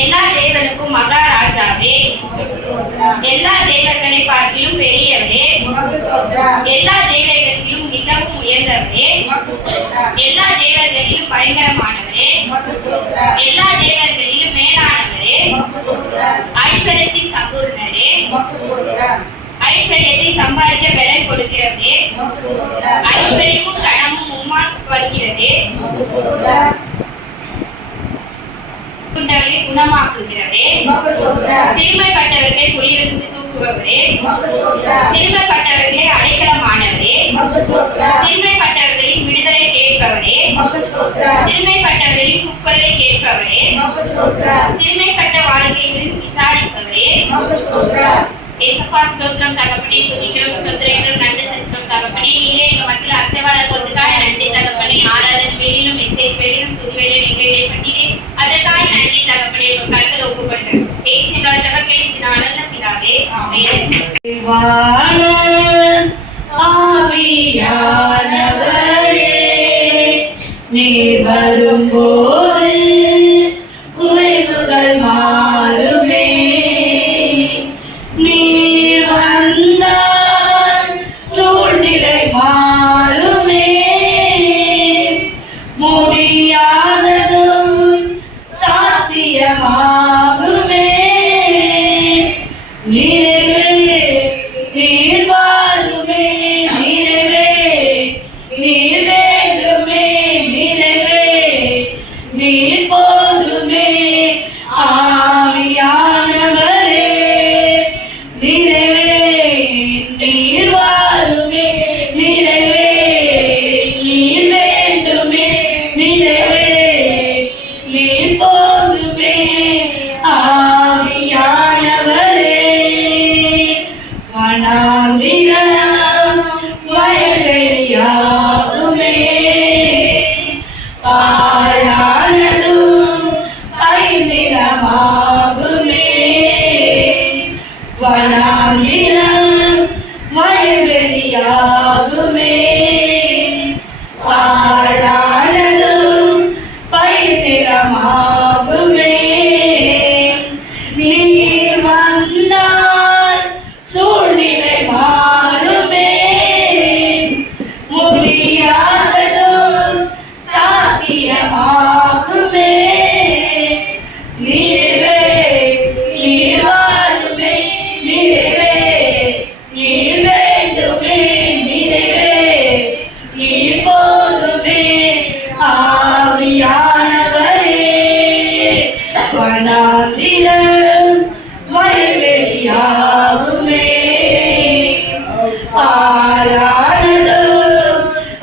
எல்லா தேவனுக்கும் மகாராஜாவே, எல்லா தேவர்களை பார்க்கிலும் பெரியவரே, எல்லா தேவர்களிலும் மிகவும் உயர்ந்தவரே, எல்லா தேவர்களிலும் பயங்கரமானவரே, எல்லா தேவர்களிலும் மேலானவரே, ஐஸ்வர்யத்தின் சம்பூர்ணரே, ஐஸ்வர்யத்தை சம்பாதிக்க பலன் கொடுக்கிறவரே, ஐஸ்வர்யமும் கனமும் உம்மால் வருகிறதே, குணமாக்குகிறவரே, சிறுமைப்பட்டவர்களை குடியிருந்து தூக்குபவரே, சிறுமைப்பட்டவர்களை அடைக்கலமானவரே, சிறுமைப்பட்டவர்களின் விடுதலை கேட்பவரே, சிறுமைப்பட்டவர்களின் குக்கரை கேட்பவரே, சிறுமைப்பட்ட வாழ்க்கைகளில் விசாரிப்பவரே. ஏசப்பா ஸ்தோத்திரம் தகப்பனே, துதிக்கிறோம், ஸ்தோத்திரிக்கிறோம், நன்றி செலுத்துறோம் தகப்பனே. நீரே எங்க மத்தியில் அசைவாட கொடுத்துக்காய் நன்றி தகப்பனே. ஆராதனை வேலையிலும் மெசேஜ் வேலையிலும் துதி வேலையிலும் எங்க இடை பண்ணீரே, அதற்காக நன்றி தகப்பனே. உங்க கருத்தில் ஒப்புக்கொள்கிறேன் ஏசுவின் ஜெபக்கேளும் நல்ல பிதாவே, ஆமென். ஆவியானவரே, நீர் வரும்போது குறைவுகள் மாறுமே, நீர் வந்தால் சூழ்நிலை மாறுமே, முடியாததும் சாத்தியமாகுமே. நீரே நீர் வாருமே, நீரே நீர் வேண்டுமே, நீரே நீர் போதுமே. ஆவியானவரே, நீரே நீர் வாருமே, நீரே நீர் வேண்டுமே, நீரே நீர் போதுமே. ஆவியானவரே, வனாந்திரம் வயல்வெளியாகுமே, பாழானதும் பயிர்நிலமாகுமே. வனாந்திரம் வயல்வெளியாகுமே, பாழானதும் பயிர்நிலமாகுமே. நீர் வந்தால் சூழ்நிலை மாறுமே, முடியாததும் சாத்தியமாகுமே. நீரே நீர் வாருமே, நீரே நீர் வேண்டுமே, நீரே நீர் போதுமே. ஆவியானவரே, வனாந்திரம் வயல்வெளியாகுமே, பாழானதும்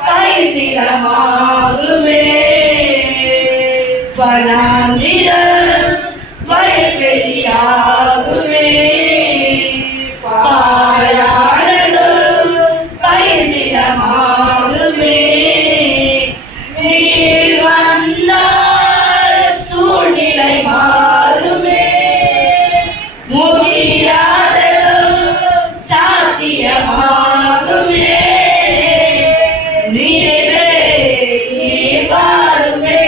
பயிர்நிலமாகுமே. வனாந்திரம் வயல்வெளியாகுமே, பாழானதும் பயிர்நிலமாகுமே. நீர் வந்தால் சூழ்நிலை மாறுமே, முடியாததும் சாத்தியமாகுமே. நீரே நீர் வாருமே,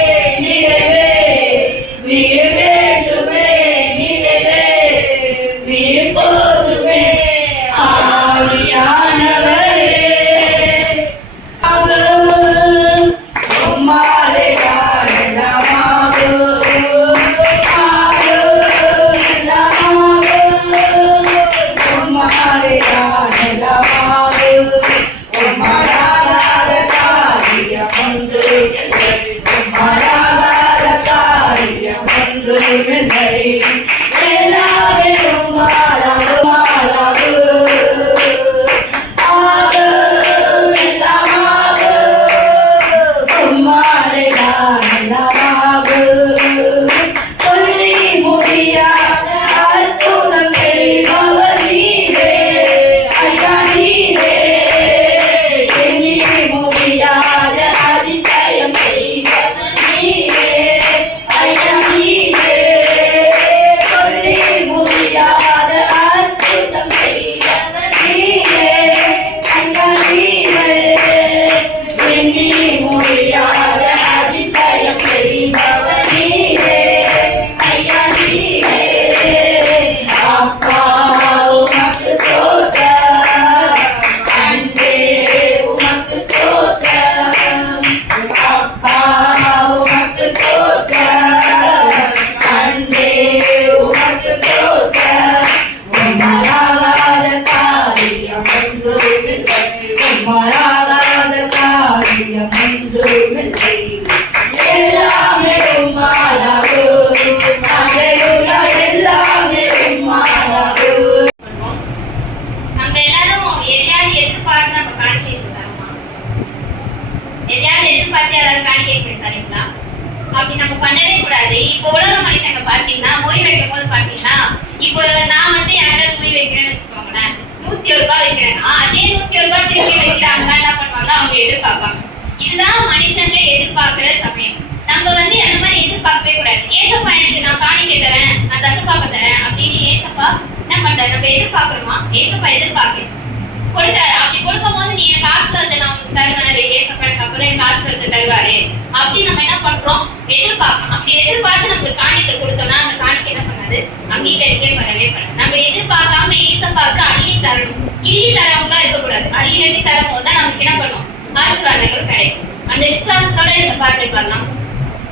நீரே நீர் வேண்டுமே, நீரே நீர் போதுமே. ஆவியானவரே, உம்மாலே நான் எல்லாமாகும், உம்மாலே நான் எல்லாமாகும். உம்மாலாத காரியம் ஒன்றுமில்லை, உம்மாலாத காரியம் ஒன்றுமில்லை. எல்லாமே உம்மாலாகு, உம்மாலாகு, ஆகும், எல்லாமாகும். உம்மாலே நான் எல்லாமாகும். சொல்லி முடியாத அற்புதம் செய்பவர் நீரே, ஐயா நீரே. எண்ணி முடியாத அதிசயம் செய்பவர் நீரே, ஐயா நீரே. சொல்லி முடியாத அற்புதம் செய்பவர் நீரே, ஐயா நீரே. எண்ணி முடியாத காணிக்கை தரீங்களா? அப்படி நம்ம பண்ணவே கூடாது. இப்போ உலக மனுஷங்க பாத்தீங்கன்னா மொய் வைக்கும் போது பாத்தீங்கன்னா, இப்போ நான் வந்து யாராவது மொய் வைக்கிறேன்னு வச்சுக்கோங்களேன், 101 ரூபாய் வைக்கிறேன்னா அதே 101 ரூபாய் திருப்பி வைக்கிறாங்க, என்ன பண்ணுவாங்க, அவங்க எதிர்பார்ப்பாங்க. இதுதான் மனுஷங்க எதிர்பார்க்கிற சமயம். நம்ம வந்து அந்த மாதிரி எதிர்பார்க்கவே கூடாது. ஏசப்பா எனக்கு நான் காணிக்கை தரேன், நான் தசபாக தரேன் அப்படின்னு ஏசப்பா என்ன பண்றாரு? நம்ம எதிர்பார்க்கிறோமா? ஏசப்பா எதிர்பார்க்க கொடுத்தாரு. அப்படி கொடுக்கும் போது நீ என் காசு தந்து நான் தருவாரு, ஏசப்பா எனக்கு அப்பதான் என் காசு தந்து தருவாரு அப்படி நம்ம என்ன பண்றோம்? எதிர்பார்க்கணும். அப்படி எதிர்பார்த்து நம்ம காணிக்கை கொடுத்தோம்னா அந்த காணிக்கை என்ன பண்ணாது? அங்கீகரிக்கவே பண்ணவே பண்ணாது. நம்ம எதிர்பார்க்காம ஏசப்பாக்கு அள்ளி தரணும். கிள்ளி தரவங்க இருக்கக்கூடாது. அள்ளி தரும் போது தான் நமக்கு என்ன பண்ணும்? ஆசீர்வாதங்கள் கிடைக்கும். அந்த விசுவாசத்தோட இந்த பாட்டு பாடலாம்.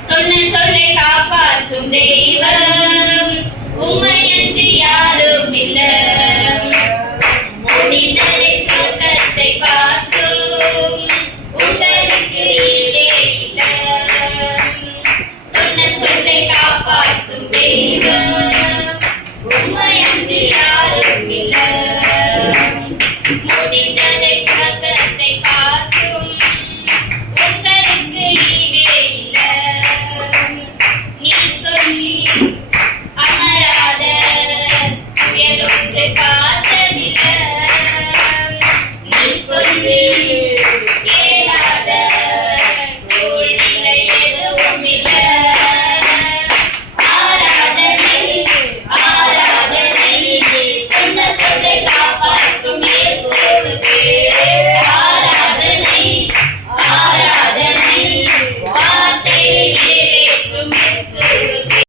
சொன்ன சொல்லை காப்பாற்றும் தெய்வம் உம்மையன்றி யாரும் இல்லை. முடிந்தலை தூக்கத்தை பார்த்தும் உடலுக்கு ஈடே இல்லை. சொன்ன சொல்லை காப்பாற்றும் தெய்வம் உம்மையன்றி யாரும்